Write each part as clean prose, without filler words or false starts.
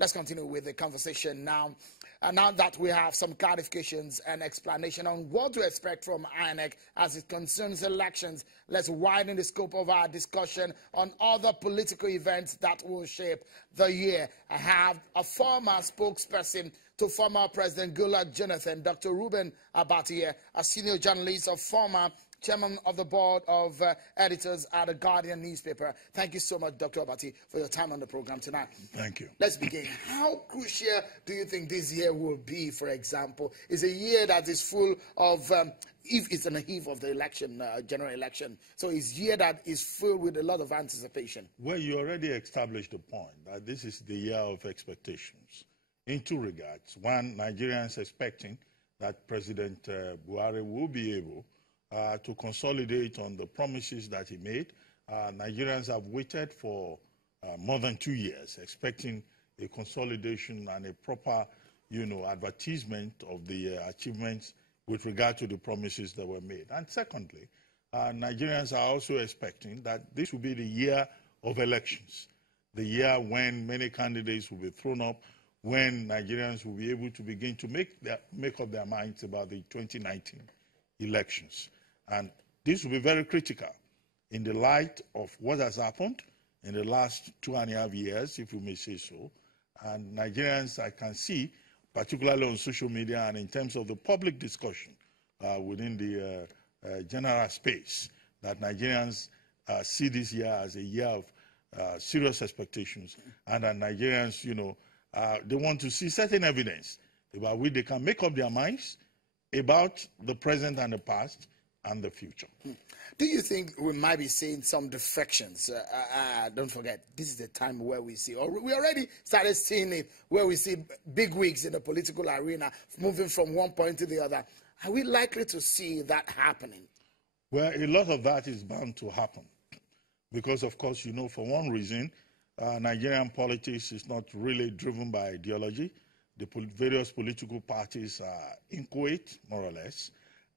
Let's continue with the conversation now. Now that we have some clarifications and explanation on what to expect from INEC as it concerns elections, let's widen the scope of our discussion on other political events that will shape the year. I have a former spokesperson to former President Goodluck Jonathan, Dr. Reuben Abati, a senior journalist, a former chairman of the board of editors at the Guardian newspaper. Thank you so much, Dr. Abati, for your time on the program tonight. Thank you. Let's begin. How crucial do you think this year will be, for example? Is a year that is full of, if it's an eve of the election, general election, so it's a year that is filled with a lot of anticipation? Well, you already established the point that this is the year of expectations in two regards. One, Nigerians expecting that President Buhari will be able to consolidate on the promises that he made. Nigerians have waited for more than 2 years, expecting a consolidation and a proper, advertisement of the achievements with regard to the promises that were made. And secondly, Nigerians are also expecting that this will be the year of elections, the year when many candidates will be thrown up, when Nigerians will be able to begin to make up their minds about the 2019 elections. And this will be very critical in the light of what has happened in the last 2.5 years, if you may say so. And Nigerians, I can see, particularly on social media and in terms of the public discussion within the general space, that Nigerians see this year as a year of serious expectations, and that Nigerians, they want to see certain evidence about which they can make up their minds about the present and the past and the future. Do you think we might be seeing some defections? Don't forget, this is the time where we see, or we already started seeing it, where we see big wigs in the political arena moving from one point to the other. Are we likely to see that happening? Well, a lot of that is bound to happen because, of course, for one reason, Nigerian politics is not really driven by ideology. The various political parties are inchoate, more or less.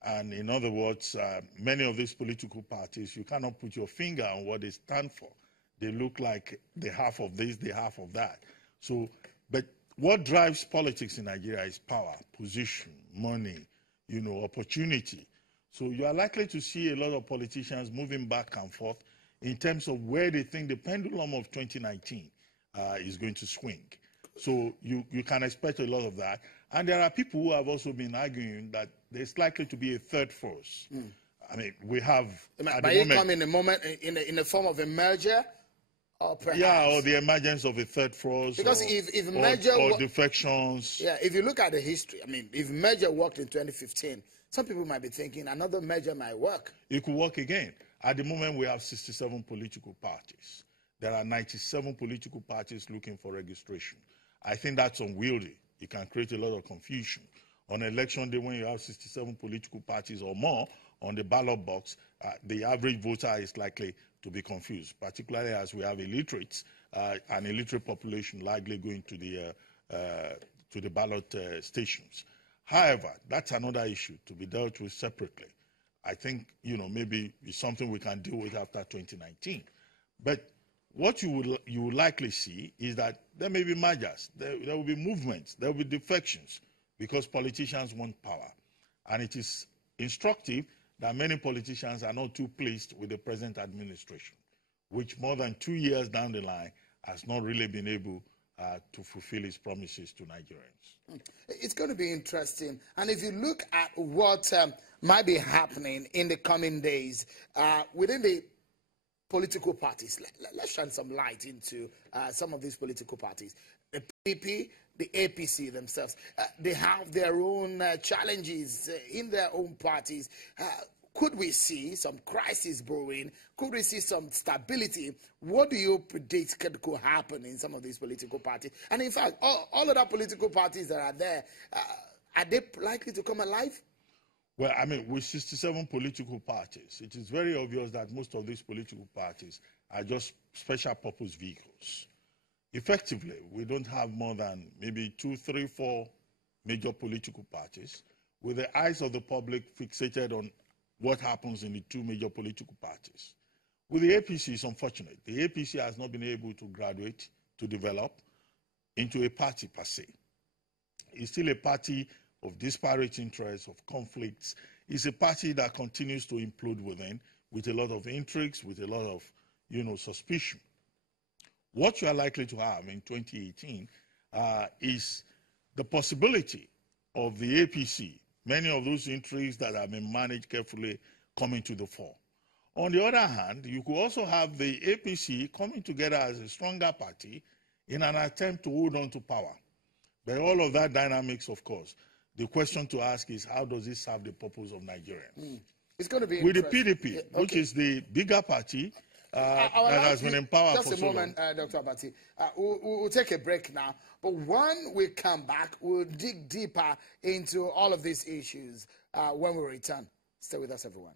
And in other words, many of these political parties, you cannot put your finger on what they stand for. They look like the half of this, the half of that. So, but what drives politics in Nigeria is power, position, money, opportunity. So you are likely to see a lot of politicians moving back and forth in terms of where they think the pendulum of 2019 is going to swing. So you can expect a lot of that. And there are people who have also been arguing that there's likely to be a third force. I mean, we have... By it come in a moment, in the form of a merger? Or perhaps, yeah, or the emergence of a third force. Because if merger... Or defections. Yeah, if you look at the history, if merger worked in 2015, some people might be thinking another merger might work. It could work again. At the moment, we have 67 political parties. There are 97 political parties looking for registration. I think that's unwieldy. It can create a lot of confusion. On election day, when you have 67 political parties or more on the ballot box, the average voter is likely to be confused, particularly as we have illiterates, an illiterate population likely going to the ballot stations. However, that's another issue to be dealt with separately. I think, maybe it's something we can deal with after 2019. But what you will likely see is that there may be mergers, there will be movements, there will be defections, because politicians want power. And it is instructive that many politicians are not too pleased with the present administration, which more than 2 years down the line has not really been able to fulfill its promises to Nigerians. It's going to be interesting. And if you look at what might be happening in the coming days within the political parties, let's shine some light into some of these political parties. The PDP, the APC themselves, they have their own challenges in their own parties. Could we see some crisis brewing? Could we see some stability? What do you predict could happen in some of these political parties? And in fact, all other political parties that are there, are they likely to come alive? Well, I mean, with 67 political parties, it is very obvious that most of these political parties are just special purpose vehicles. Effectively, we don't have more than maybe 2, 3, 4 major political parties with the eyes of the public fixated on what happens in the 2 major political parties. With the APC, it's unfortunate. The APC has not been able to graduate, to develop. into a party per se. It's still a party of disparate interests, of conflicts. It's a party that continues to implode within with a lot of intrigues, with a lot of, suspicion. What you are likely to have in 2018 is the possibility of the APC, many of those intrigues that have been managed carefully, coming to the fore. On the other hand, you could also have the APC coming together as a stronger party in an attempt to hold on to power. But all of that dynamics, of course, the question to ask is, how does it serve the purpose of Nigerians? It's going to be with the PDP, which is the bigger party that has been in power for so long. Just a moment, Dr. Abati. We'll take a break now. But when we come back, we'll dig deeper into all of these issues when we return. Stay with us, everyone.